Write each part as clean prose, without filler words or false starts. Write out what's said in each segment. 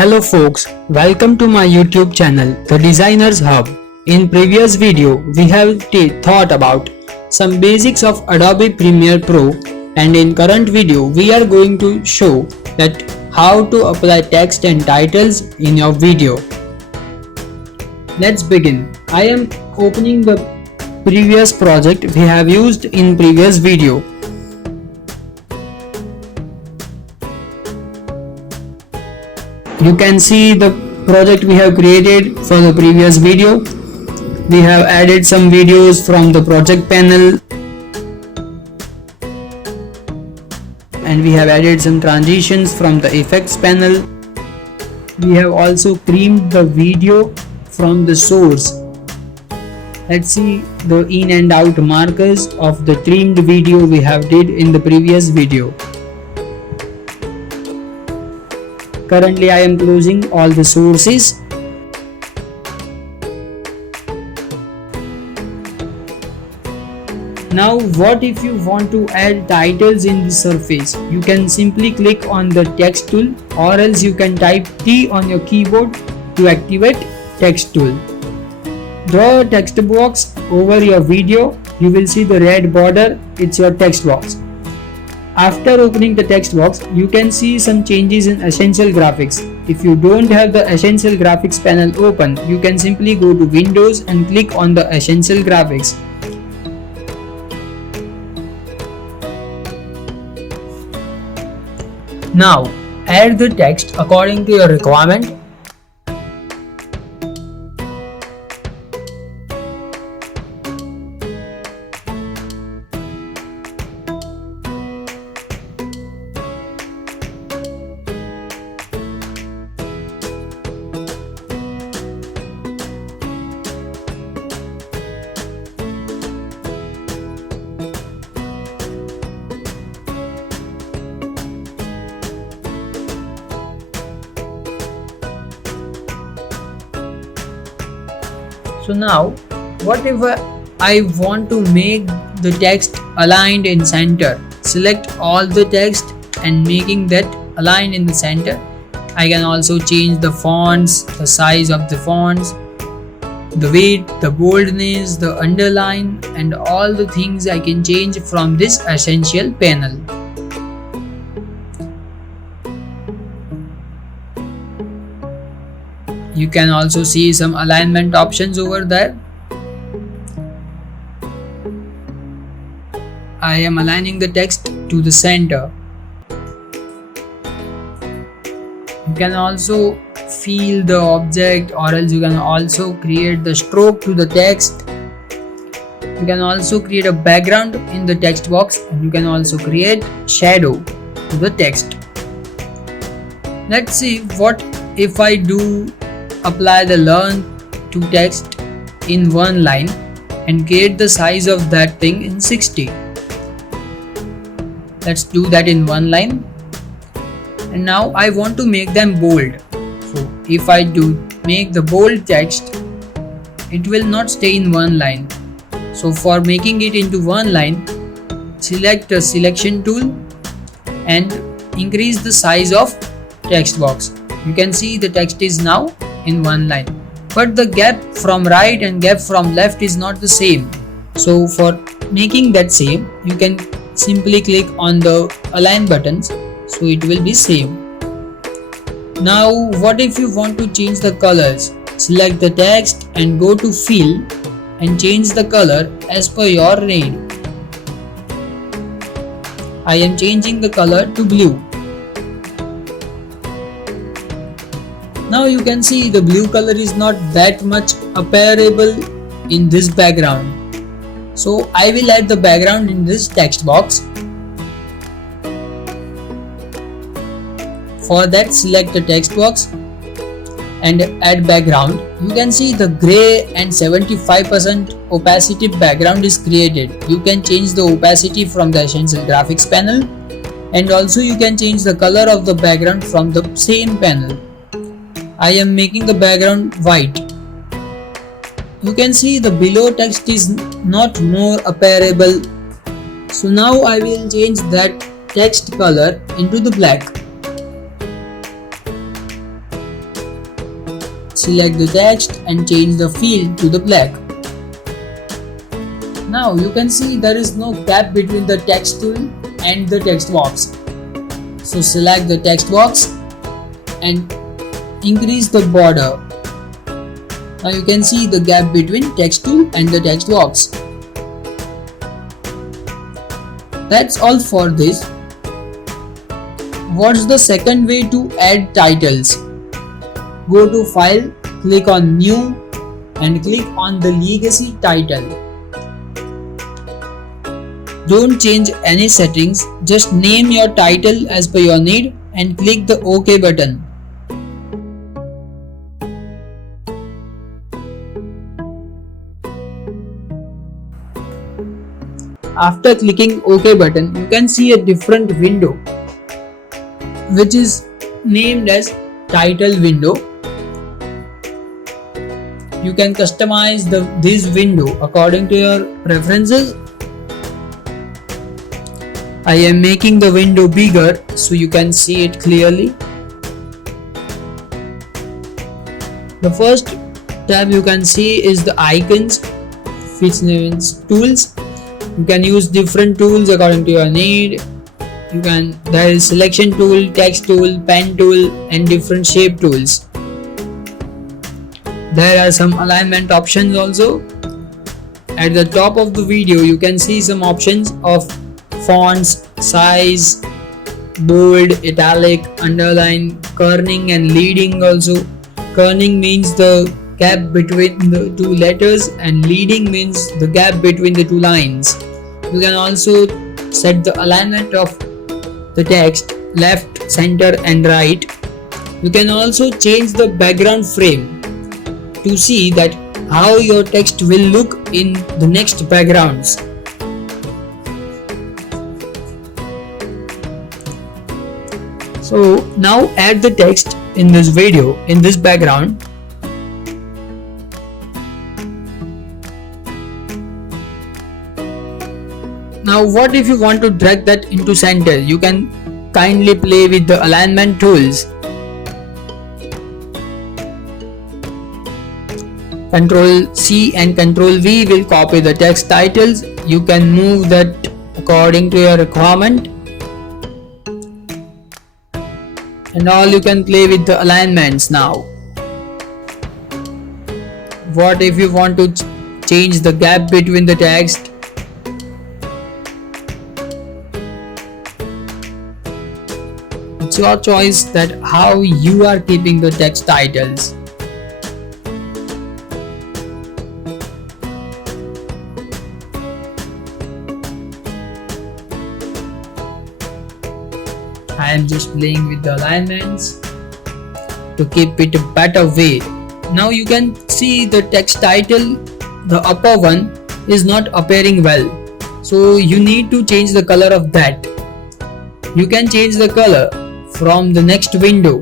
Hello folks, welcome to my YouTube channel, The Designers Hub. In previous video, we have thought about some basics of Adobe Premiere Pro, and in current video, we are going to show that how to apply text and titles in your video. Let's begin. I am opening the previous project we have used in previous video. You can see the project we have created for the previous video. We have added some videos from the project panel and we have added some transitions from the effects panel. We have also creamed the video from the source. Let's see the in and out markers of the trimmed video we have did in the previous video. Currently I am closing all the sources. Now what if you want to add titles in the surface? You can simply click on the text tool, or else you can type T on your keyboard to activate text tool. Draw a text box over your video. You will see the red border, it's your text box. After opening the text box, you can see some changes in Essential Graphics. If you don't have the Essential Graphics panel open, you can simply go to Windows and click on the Essential Graphics. Now, add the text according to your requirement. So now, what if I want to make the text aligned in center? Select all the text and making that aligned in the center. I can also change the fonts, the size of the fonts, the weight, the boldness, the underline, and all the things I can change from this Essential panel. You can also see some alignment options over there. I am aligning the text to the center. You can also feel the object, or else you can also create the stroke to the text. You can also create a background in the text box, and you can also create shadow to the text. Let's see what if I do apply the learn to text in one line and create the size of that thing in 60. Let's do that in one line. And now I want to make them bold. So if I do make the bold text, it will not stay in one line. So for making it into one line, select the selection tool and increase the size of text box. You can see the text is now in one line, but the gap from right and gap from left is not the same. So for making that same, you can simply click on the align buttons, so it will be same. Now what if you want to change the colors? Select the text and go to fill and change the color as per your need. I am changing the color to blue. Now you can see the blue color is not that much apparable in this background. So I will add the background in this text box. For that, select the text box and add background. You can see the gray and 75% opacity background is created. You can change the opacity from the Essential Graphics panel, and also you can change the color of the background from the same panel. I am making the background white. You can see the below text is not more apparable. So now I will change that text color into the black. select the text and change the field to the black. Now you can see there is no gap between the text tool and the text box. So select the text box and increase the border. Now you can see the gap between text tool and the text box. That's all for this. What's the second way to add titles? Go to File, click on New and click on the Legacy title. Don't change any settings, just name your title as per your need and click the OK button. After clicking OK button, you can see a different window which is named as title window. You can customize this window according to your preferences. I am making the window bigger so you can see it clearly. The first tab you can see is the icons, which means tools. You can use different tools according to your need. There is selection tool, text tool, pen tool and different shape tools. There are some alignment options also. At the top of the video you can see some options of fonts, size, bold, italic, underline, kerning and leading also. Kerning means the gap between the two letters and leading means the gap between the two lines. You can also set the alignment of the text left, center and right. You can also change the background frame to see that how your text will look in the next backgrounds. So now add the text in this video in this background. Now what if you want to drag that into center? You can kindly play with the alignment tools. Ctrl C and Ctrl V will copy the text titles. You can move that according to your requirement. And all you can play with the alignments now. What if you want to change the gap between the text? It's your choice that how you are keeping the text titles. I am just playing with the alignments to keep it a better way. Now you can see the text title, the upper one is not appearing well. So you need to change the color of that. You can change the color from the next window.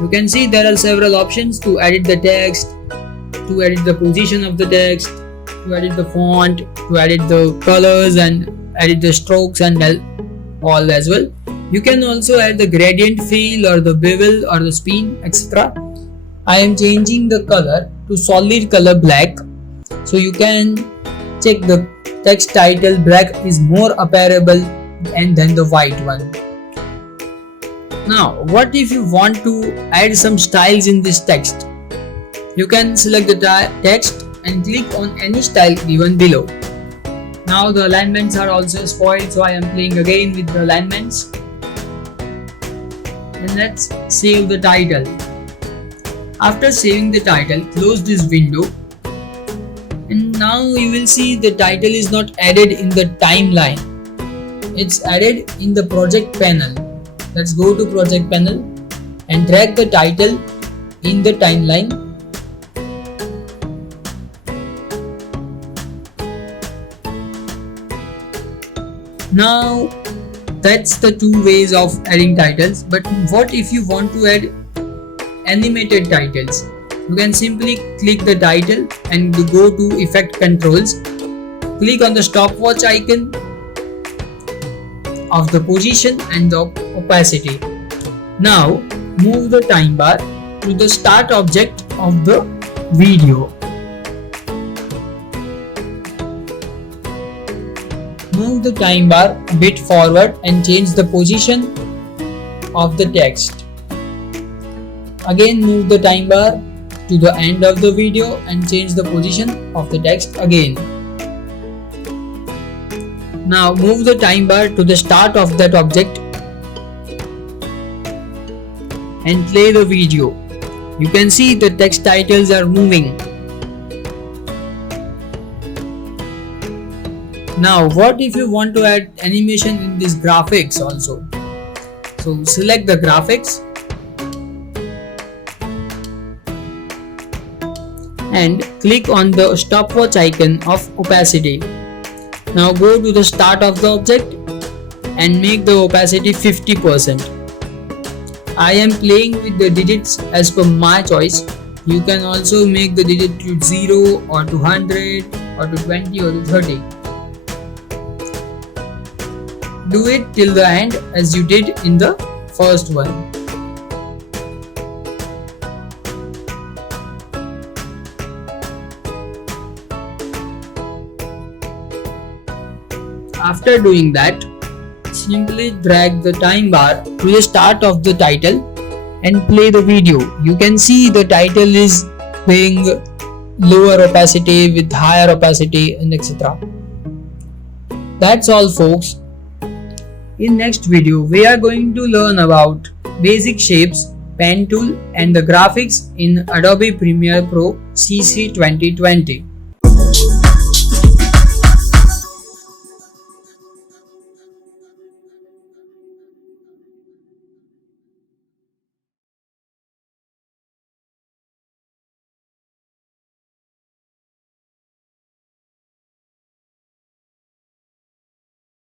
You can see there are several options to edit the text, to edit the position of the text, to edit the font, to edit the colors and edit the strokes and all as well. You can also add the gradient fill or the bevel or the spin, etc. I am changing the color to solid color black. So you can check the text title black is more apparable than the white one. Now what if you want to add some styles in this text? You can select the text and click on any style given below. Now the alignments are also spoiled, so I am playing again with the alignments. And let's save the title. After saving the title, close this window. And now you will see the title is not added in the timeline. It's added in the project panel. Let's go to project panel and drag the title in the timeline. Now that's the two ways of adding titles. But what if you want to add animated titles? You can simply click the title and go to effect controls. Click on the stopwatch icon of the position and the opacity. Now move the time bar to the start object of the video. Move the time bar a bit forward and change the position of the text. Again, move the time bar to the end of the video and change the position of the text again. Now move the time bar to the start of that object and play the video. You can see the text titles are moving. Now what if you want to add animation in this graphics also? So select the graphics and click on the stopwatch icon of opacity. Now go to the start of the object and make the opacity 50%. I am playing with the digits as per my choice. You can also make the digit to 0 or to 100 or to 20 or to 30. Do it till the end as you did in the first one. After doing that, simply drag the time bar to the start of the title and play the video. You can see the title is playing lower opacity with higher opacity and etc. That's all, folks. In next video, we are going to learn about basic shapes, pen tool and the graphics in Adobe Premiere Pro CC 2020.